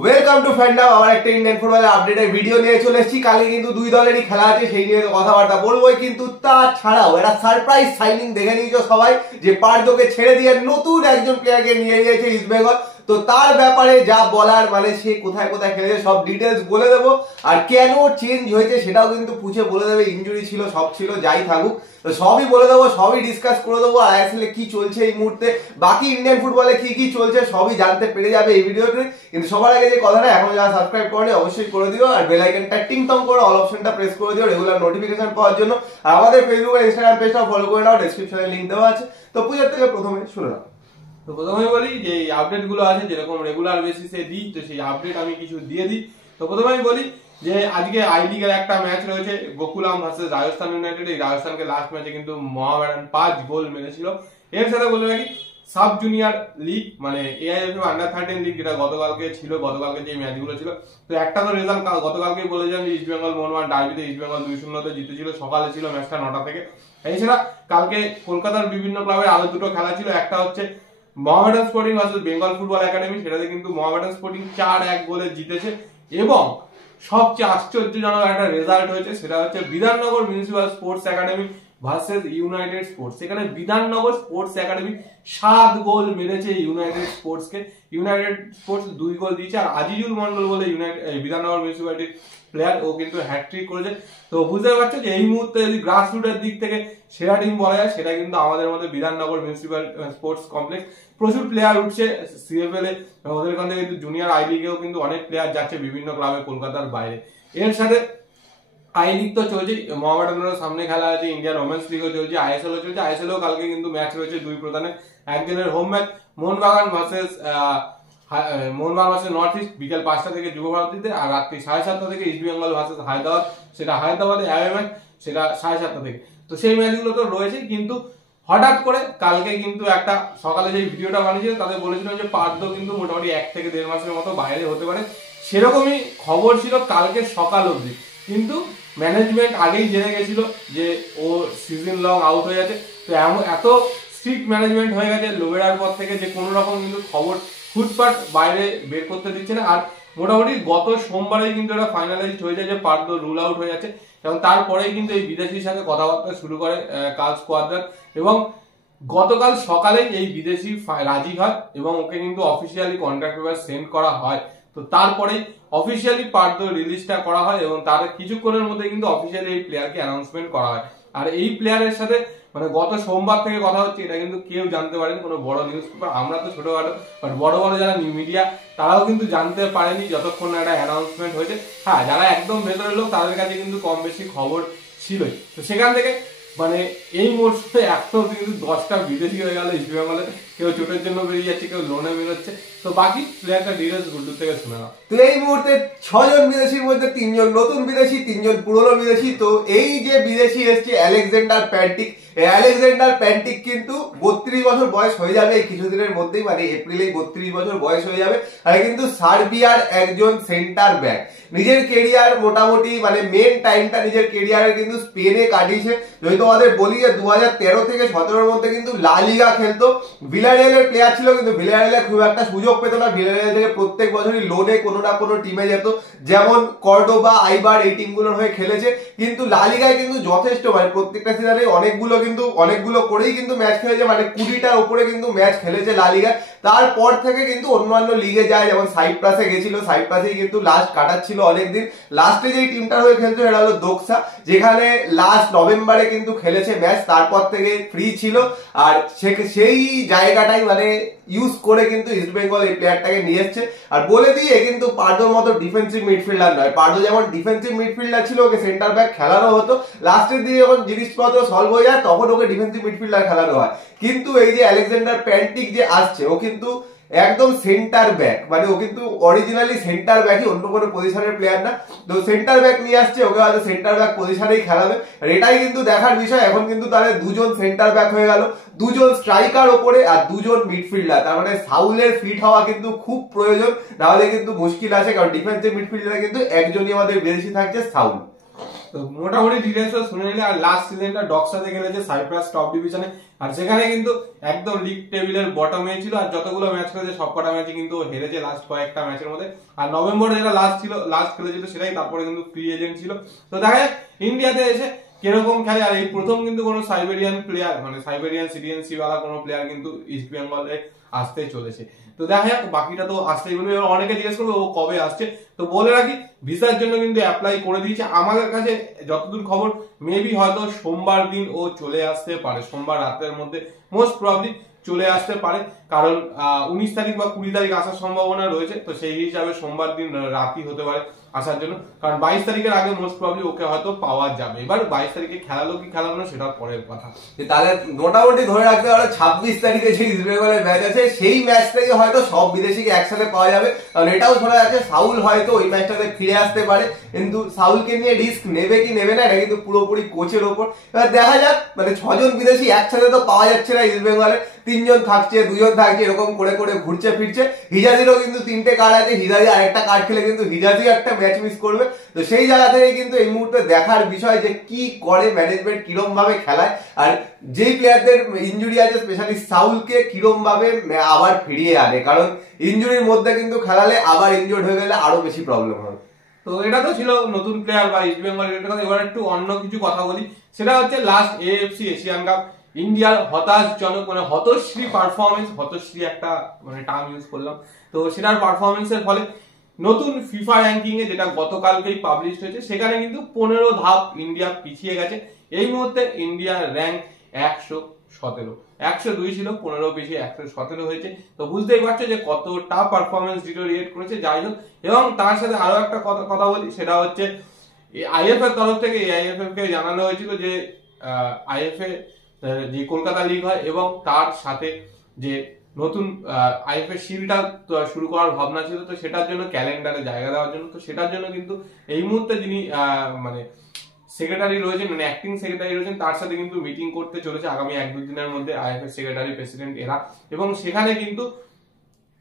Welcome to ফান্ডা। আমার একটা Indian ফুটবলের আপডেটের ভিডিও নিয়ে চলে এসেছি। কালকে কিন্তু দুই দলেরই খেলা আছে, সেই নিয়ে কথাবার্তা বলবোই, কিন্তু তাছাড়াও একটা সারপ্রাইজ সাইনিং দেখে নিয়েছো সবাই যে পার্দোকে ছেড়ে দিয়ে নতুন একজন প্লেয়ারকে নিয়ে নিয়েছে ইস্ট বেঙ্গল। তো তার ব্যাপারে যা বলার, মানে সে কোথায় কোথায় খেলেছে সব ডিটেলস বলে দেবো, আর কেন চেঞ্জ হয়েছে সেটাও কিন্তু পুছে বলে দেবে। ইনজুরি ছিল, সব ছিল, যাই থাকুক, তো সবই বলে দেবো, সবই ডিসকাস করে দেবো। আর আইএসএল কি চলছে এই মুহূর্তে, বাকি ইন্ডিয়ান ফুটবলে কি কি চলছে সবই জানতে পেরে যাবে এই ভিডিওতে। কিন্তু সবার আগে যে কথাটা, এখন যারা সাবস্ক্রাইব করেনি অবশ্যই করে দিও, আর বেল আইকনটা টিং টং করে অল অপশনটা প্রেস করে দিও রেগুলার নোটিফিকেশন পাওয়ার জন্য। আর আমাদের ফেসবুক আর ইনস্টাগ্রাম পেজটাও ফলো করে নাও, ডেসক্রিপশনে লিংক দেওয়া আছে। তো পূজার থেকে প্রথমে শুনে নাও। তো প্রথমে বলি যে আপডেট গুলো আছে যেরকম রেগুলার বেসিসে দিই, তো সেই আপডেট আমি কিছু দিয়ে দিই। তো প্রথমে আমি বলি যে আজকে আই লিগের একটা ম্যাচ রয়েছে, গোকুলাম ভার্সেস রাজস্থান ইউনাইটেড। এই রাজস্থানকে লাস্ট ম্যাচে কিন্তু মোহামেডান 5 গোল মেরেছিল। এর সাথে বলে রাখি সাব জুনিয়র লিগ, মানে এআইএফএফ আন্ডার-13 লিগ, যেটা গতকালকে ছিল, গতকালকে যে ম্যাচগুলো ছিল, তো একটা তো রেজাল্ট গতকালকেই বলেছিলাম যে ইস্ট বেঙ্গল মোহনবাগান ডার্বিতে ইস্ট বেঙ্গল 2-0 জিতেছিল। সকালে ছিল ম্যাচটা 9টা থেকে। এছাড়া কালকে কলকাতার বিভিন্ন ক্লাবের আরো দুটো খেলা ছিল। একটা হচ্ছে Mohammedan sporting versus Bengal football academy, সেটাতে কিন্তু মোহামেডান স্পোর্টিং 4-1 গোলে জিতেছে। এবং সবচেয়ে আশ্চর্যজনক একটা রেজাল্ট হয়েছে, সেটা হচ্ছে Bidhannagar municipal sports academy versus United sports. সেখানে বিধাননগর স্পোর্টস একাডেমি 7 গোল মেরেছে ইউনাইটেড স্পোর্টসকে। ইউনাইটেড স্পোর্টস 2 গোল দিয়েছে, আর আজিজুল মন্ডল বলে বিধাননগর মিউনিসিপালিটির প্লেয়ার, ও কিন্তু হ্যাটট্রিক করেছে। তো বুঝতে পারছো যে এই মুহূর্তে যদি গ্রাসরুটের দিক থেকে সেরা টিম বলা যায়, সেটা কিন্তু আমাদের মধ্যে বিধাননগর মিউনিসিপাল স্পোর্টস কমপ্লেক্স। প্রচুর প্লেয়ার উঠছে সিএফএল এ, ওদের এখান থেকে কিন্তু জুনিয়র আই লিগেও কিন্তু অনেক প্লেয়ার যাচ্ছে বিভিন্ন ক্লাবে কলকাতার বাইরে। এর সাথে আই লিগ তো চলছে, মোহামেডানের সামনে খেলা আছে, ইন্ডিয়ান ওমেন্স লিগও চলছে, আইএসএল ও চলছে। আইএসএল ও কালকে কিন্তু ম্যাচ রয়েছে দুই প্রধানে। একজনের home match Mohun Bagan versus north east বিকেল 5টা থেকে যুব ভারতীতে, আর রাত্রি 7:30 থেকে ইস্ট বেঙ্গল ভার্সেস হায়দ্রাবাদ, সেটা হায়দ্রাবাদে অ্যাওয়ে ম্যাচ, সেটা 7:30 থেকে। তো সেই ম্যাচগুলো তো রয়েছে, কিন্তু হঠাৎ করে কালকে কিন্তু একটা সকালে যে ভিডিওটা বানিয়েছিল তাদের বলেছিলাম যে পার্দো কিন্তু মোটামুটি 1 থেকে 1.5 মাসের মতো বাইরে হতে পারে, সেরকমই খবর ছিল কালকে সকাল অবধি। কিন্তু ম্যানেজমেন্ট আগেই জেনে গেছিল যে ও সিজন লং আউট হয়ে যাচ্ছে। তো এত স্ট্রিক্ট ম্যানেজমেন্ট হয়ে গেছে লোবেরার পর থেকে যে কোনো রকম কিন্তু খবর ফুটপাট বাইরে বের করতে দিচ্ছে না। আর মোটামুটি গত সোমবারেই কিন্তু এটা ফাইনালাইজড হয়ে যায় যে পার্দো রুল আউট হয়ে যাচ্ছে, এবং তারপরেই কিন্তু এই বিদেশির সাথে কথাবার্তা শুরু করে কাল স্কোয়াড্রার। এবং গতকাল সকালে এই বিদেশি রাজি হয় এবং ওকে কিন্তু অফিসিয়ালি কন্ট্রাক্ট পেপার সেন্ড করা হয়। তো তারপরেই অফিসিয়ালি পার্দো রিলিজটা করা হয়, এবং তার কিছুক্ষণের মধ্যে কিন্তু অফিসিয়ালি এই প্লেয়ারকে অ্যানাউন্সমেন্ট করা হয়। আর এই প্লেয়ারের সাথে মানে গত সোমবার থেকে কথা হচ্ছে, এটা কিন্তু কেউ জানতে পারেনি, কোনো বড় নিউজ পেপার, আমরা তো ছোটখাটো, বাট বড় বড় যারা মিডিয়া তারাও কিন্তু জানতে পারেনি যতক্ষণ না একটা অ্যানাউন্সমেন্ট হয়েছে। হ্যাঁ, যারা একদম ভেতরের লোক তাদের কাছে কিন্তু কম বেশি খবর ছিলই। তো সেখান থেকে মানে এই মরশুমে এখন কিন্তু 10টা বিদেশি হয়ে গেল ইস্ট বেঙ্গলে। কেউ চোটের জন্য বেরিয়ে যাচ্ছে, কেউ লোনে বেরোচ্ছে। তো বাকি প্লেয়ারটা ডিটেলস গুড্ডু থেকে শোনা। তো এই মুহূর্তে 6 জন বিদেশির মধ্যে 3 জন নতুন বিদেশি, 3 জন পুরনো বিদেশি। তো এই যে বিদেশি এসছে আলেকজান্ডার প্যান্টিক, আলেকজান্ডার প্যান্টিক কিন্তু 32 বছর বয়স হয়ে যাবে এই কিছুদিনের মধ্যেই, মানে এপ্রিলে 32 বছর বয়স হয়ে যাবে। আর কিন্তু সার্বিয়ার একজন সেন্টার ব্যাক, নিজের কেরিয়ার মোটামুটি মানে মেন টাইমটা নিজের কেরিয়ারে কিন্তু স্পেনে কাটিয়েছে। যদি তোমাদের বলি যে 2013 থেকে 17 মধ্যে কিন্তু লা লিগা খেলতো, ভিলারিয়ালের প্লেয়ার ছিল, কিন্তু ভিলারিয়ালে খুব একটা সুযোগ পেত না। ভিলারিয়াল থেকে প্রত্যেক বছরই লোনে কোনো না কোনো টিমে যেত, যেমন কর্ডোবা, আইবার, এই টিমগুলোর হয়ে খেলেছে। কিন্তু লা লিগায় কিন্তু যথেষ্ট, মানে প্রত্যেকটা সিজনে অনেকগুলো করেই কিন্তু ম্যাচ খেলেছে, মানে 20টার উপরে কিন্তু ম্যাচ খেলেছে লা লিগায়। তারপর থেকে কিন্তু অন্যান্য লিগে যায়, যেমন সাইপ্রাসে গেছিল, সাইপ্রাসেই কিন্তু লাস্ট কাটাচ্ছিল অনেকদিন। লাস্টে যে টিমটার হয়ে খেলতো সেটা হলো দোকসা, যেখানে লাস্ট নভেম্বরে কিন্তু খেলেছে ম্যাচ, তারপর থেকে ফ্রি ছিল। আর সেই জায়গাটাই মানে ইউজ করে কিন্তু ইস্ট বেঙ্গল এই প্লেয়ারটাকে নিয়ে এসছে। আর বলে দিয়ে কিন্তু পার্দোর মতো ডিফেন্সিভ মিডফিল্ডার নয়, পার্দো যেমন ডিফেন্সিভ মিডফিল্ডার ছিল, ওকে সেন্টার ব্যাক খেলানো হতো, লাস্টের দিকে যখন জিনিসপত্র সলভ হয়ে যায় তখন ওকে ডিফেন্সিভ মিডফিল্ডার খেলানো হয়। কিন্তু এই যে আলেকজান্ডার প্যান্টিক যে আসছে, ও কিন্তু একদম সেন্টার ব্যাক, মানে ও কিন্তু অরিজিনালি সেন্টার ব্যাকই, অন্য কোনো পজিশনের প্লেয়ার না। তো সেন্টার ব্যাক নিয়ে আসছে, ওকে হয়তো সেন্টার ব্যাক পজিশনেই খেলাবে। আর এটাই কিন্তু দেখার বিষয়, এখন কিন্তু তাদের 2 জন সেন্টার ব্যাক হয়ে গেল, 2 জন স্ট্রাইকার ওপরে আর 2 জন মিডফিল্ডার। তার মানে সাউলের ফিট হওয়া কিন্তু খুব প্রয়োজন, নাহলে কিন্তু মুশকিল আছে, কারণ ডিফেন্সিভ মিডফিল্ডারে কিন্তু একজনই আমাদের বেশি থাকছে, সাউল। তো মোটামুটি ডিটেলস শুনে নিলে। আর লাস্ট সিজনটা ডক্সাতে খেলেছে সাইপ্রাস টপ ডিভিশনে, আর সেখানে কিন্তু একদম লিগ টেবিলের বটমে ছিল, আর যতগুলো ম্যাচ খেলেছে সবকটা ম্যাচে কিন্তু হেরেছে লাস্ট কয়েকটা ম্যাচের মধ্যে। আর নভেম্বর যেটা লাস্ট খেলেছিল সেটাই, তারপরে কিন্তু ফ্রি এজেন্ট ছিল। তো দেখা যাক ইন্ডিয়াতে এসে কিরকম খেলে। আর এই প্রথম কিন্তু কোনো সাইবেরিয়ান প্লেয়ার, মানে সাইবেরিয়ান সিটিজেনশিপ ওয়ালা কোনো প্লেয়ার কিন্তু ইস্ট বেঙ্গলে আসতে চলেছে। তো দেখা যাক, বাকিটা তো আসতেই বলবে। অনেকে জিজ্ঞেস করবে ও কবে আসছে, তো বলে রাখি ভিসার জন্য কিন্তু অ্যাপ্লাই করে দিয়েছে। আমাদের কাছে যতদূর খবর মেবি হয়তো সোমবার দিন ও চলে আসতে পারে, সোমবার রাতের মধ্যে মোস্ট প্রবাবলি চলে আসতে পারে, কারণ 19 তারিখ বা 20 তারিখ আসার সম্ভাবনা রয়েছে। তো সেই হিসাবে সোমবার দিন রাতই হতে পারে আসার জন্য, কারণ 22 তারিখের আগে মোস্ট প্রবাবলি ওকে হয়তো পাওয়া যাবে। এবার 22 তারিখে খেলালো কি খেলালো না সেটা পরের কথা। তাহলে মোটামুটি ধরে রাখতে পারো 26 তারিখে যে ইস্ট বেঙ্গলের ম্যাচ আছে সেই ম্যাচ থেকে হয়তো সব বিদেশিকে একসাথে পাওয়া যাবে। কারণ এটাও ধরা যাচ্ছে সাউল হয়তো ওই ম্যাচটাতে ফিরে আসতে পারে, কিন্তু সাউলকে নিয়ে রিস্ক নেবে কি নেবে না এটা কিন্তু পুরোপুরি কোচের ওপর। এবার দেখা যাক, মানে 6 জন বিদেশি একসাথে তো পাওয়া যাচ্ছে না ইস্ট বেঙ্গলে, 3 জন থাকছে 2 জন থাকছে, এরকম করে করে ঘুরছে ফিরছে। হিজাজিরও কিন্তু 3টে কার্ড আছে, হিজাজি আরেকটা কার্ড খেলে কিন্তু হিজাজি একটা ম্যাচ মিস করবে। তো সেই জায়গা থেকে কিন্তু এই মুহূর্তে দেখার বিষয় যে কি করে ম্যানেজমেন্ট, কিরম ভাবে খেলায়, আর যেই প্লেয়ারদের ইনজুরি আছে স্পেশালি সাউলকে কিরম ভাবে আবার ফিরিয়ে আনে, কারণ ইনজুরির মধ্যে কিন্তু খেলালে আবার ইনজুর্ড হয়ে গেলে আরো বেশি প্রবলেম হবে। তো এটা তো ছিল নতুন প্লেয়ার বা ইস্ট বেঙ্গল রিলেটেড কথা। এবার একটু অন্য কিছু কথা বলি, সেটা হচ্ছে লাস্ট এএফসি এশিয়ান কাপ ইন্ডিয়ার হতাশজনক, মানে হতশ্রী পারফরমেন্স, হতশ্রী একটা মানে টার্ম ইউজ করলাম। তো সেটার পারফরমেন্সের ফলে নতুন ফিফা র্যাঙ্কিং এ, যেটা গতকালকেই পাবলিশ হয়েছে, সেখানে কিন্তু 15 ধাপ ইন্ডিয়া পিছিয়ে গেছে। এই মুহূর্তে ইন্ডিয়ার র্যাঙ্ক 117, 102 ছিল, 15 পিছিয়ে 117 হয়েছে। তো বুঝতেই পারছো যে কতটা পারফরমেন্স ডিটোরিয়েট করেছে। যাই হোক, এবং তার সাথে আরো একটা কথা বলি, সেটা হচ্ছে আইএফএ এর তরফ থেকে আইএফএফ কে জানানো হয়েছিল যে আইএফএ যে কলকাতা লিগ হয় এবং তার সাথে যে নতুন আইএফএ শিল্ডটা শুরু করার ভাবনা ছিল, তো সেটার জন্য ক্যালেন্ডারে জায়গা দেওয়ার জন্য, তো সেটার জন্য কিন্তু এই মুহূর্তে যিনি মানে সেক্রেটারি রয়েছেন, মানে অ্যাক্টিং সেক্রেটারি রয়েছেন, তার সাথে কিন্তু মিটিং করতে চলেছে আগামী 1-2 দিনের মধ্যে আইএফএ সেক্রেটারি প্রেসিডেন্ট এরা। এবং সেখানে কিন্তু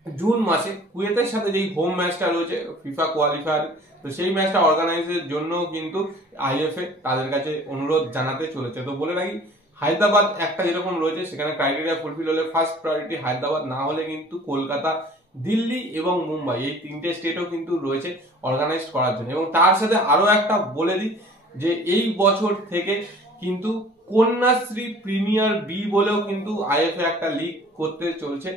জুন মাসে কুয়েতের সাথে যেই হোম ম্যাচটা রয়েছে ফিফা কোয়ালিফায়ার, তো সেই ম্যাচটা অর্গানাইজের জন্য কিন্তু আইএফএ তাদের কাছে অনুরোধ জানাতে চলেছে। তো বলে রাখি, হায়দ্রাবাদ একটা যেরকম রয়েছে সেখানে ক্রাইটেরিয়া ফুলফিল হলে ফার্স্ট প্রায়োরিটি হায়দ্রাবাদ, না হলে কিন্তু কলকাতা, দিল্লি এবং মুম্বাই, এই 3টে স্টেটও কিন্তু রয়েছে অর্গানাইজ করার জন্য। এবং তার সাথে আরো একটা বলে দিই যে এই বছর থেকে কিন্তু কন্যাশ্রী প্রিমিয়ার বি বলেও কিন্তু আইএফএ একটা লিগ করতে চলছে,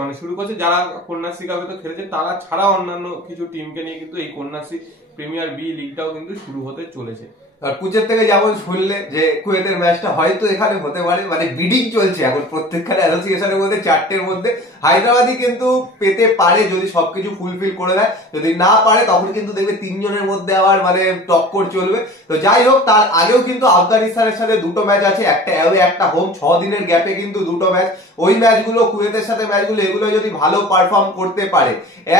মানে শুরু করছে। যারা কন্যাশ্রী কাপে তো খেলেছে তারা ছাড়া অন্যান্য কিছু টিমকে নিয়ে কিন্তু এই কন্যাশ্রী প্রিমিয়ার বি লিগটাও কিন্তু শুরু হতে চলেছে। আর কুচের থেকে যেমন শুনলে যে কুয়েতের ম্যাচটা হয়তো এখানে হতে পারে, মানে বিডিং চলছে এখন প্রত্যেকখানে অ্যাসোসিয়েশনের মধ্যে 4টের মধ্যে হায়দ্রাবাদই কিন্তু পেতে পারে যদি সবকিছু ফুলফিল করে দেয়। যদি না পারে তখন কিন্তু দেখবে 3 জনের মধ্যে আবার মানে টক্কর চলবে। তো যাই হোক, তার আগেও কিন্তু আফগানিস্তানের সাথে 2টো ম্যাচ আছে, একটা অ্যাওয়ে একটা হোম, 6 দিনের গ্যাপে কিন্তু 2টো ম্যাচ। ওই ম্যাচগুলো কুয়েতের সাথে ম্যাচগুলো এগুলো যদি ভালো পারফর্ম করতে পারে,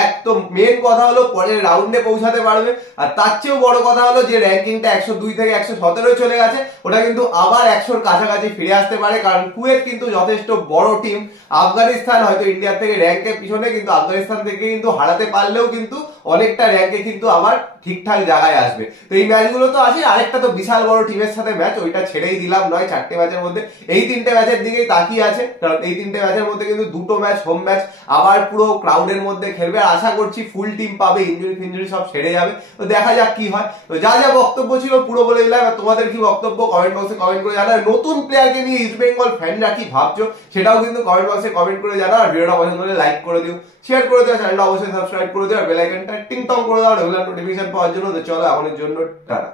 এক তো মেন কথা হলো পরের রাউন্ডে পৌঁছাতে পারবে। আর তার চেয়েও বড় কথা হলো যে র্যাঙ্কিংটা 102 থেকে 117 চলে গেছে, ওটা কিন্তু আবার 100-র কাছাকাছি ফিরে আসতে পারে, কারণ কুয়েত কিন্তু যথেষ্ট বড় টিম। আফগানিস্তান হয়তো ইন্ডিয়ার থেকে র্যাঙ্কের পিছনে, কিন্তু আফগানিস্তান থেকে কিন্তু হারাতে পারলেও কিন্তু অনেকটা র্যাঙ্কে কিন্তু আবার ঠিকঠাক জায়গায় আসবে। তো এই ম্যাচগুলো তো আছে, আরেকটা তো বিশাল বড় টিমের সাথে ম্যাচ, ওইটা ছেড়েই দিলাম নয়, 4টে ম্যাচের মধ্যে এই 3টে ম্যাচের দিকেই তাকিয়ে আছে, কারণ এই 3টে ম্যাচের মধ্যে কিন্তু 2টো ম্যাচ হোম ম্যাচ, আবার পুরো ক্রাউডের মধ্যে খেলবে। আর আশা করছি ফুল টিম পাবে, ইনজুরি সব সেরে যাবে। তো দেখা যাক কি হয়। তো যা যা বক্তব্য ছিল পুরো বলে দিলাম। তোমাদের কি বক্তব্য কমেন্ট বক্সে কমেন্ট করে জানাও। নতুন প্লেয়ারকে নিয়ে ইস্ট বেঙ্গল ফ্যানরা কি ভাবছো সেটাও কিন্তু কমেন্ট বক্সে কমেন্ট করে জানাও। আর ভিডিওটা পছন্দ হলে লাইক করে দিও, শেয়ার করে দিও, চ্যানেলটা অবশ্যই সাবস্ক্রাইব করে দিও, আর বেল আইকনটা টিং টং করে দাও রেগুলার নোটিফিকেশন পাওয়ার জন্য। তো চলো এখনের জন্য টাটা।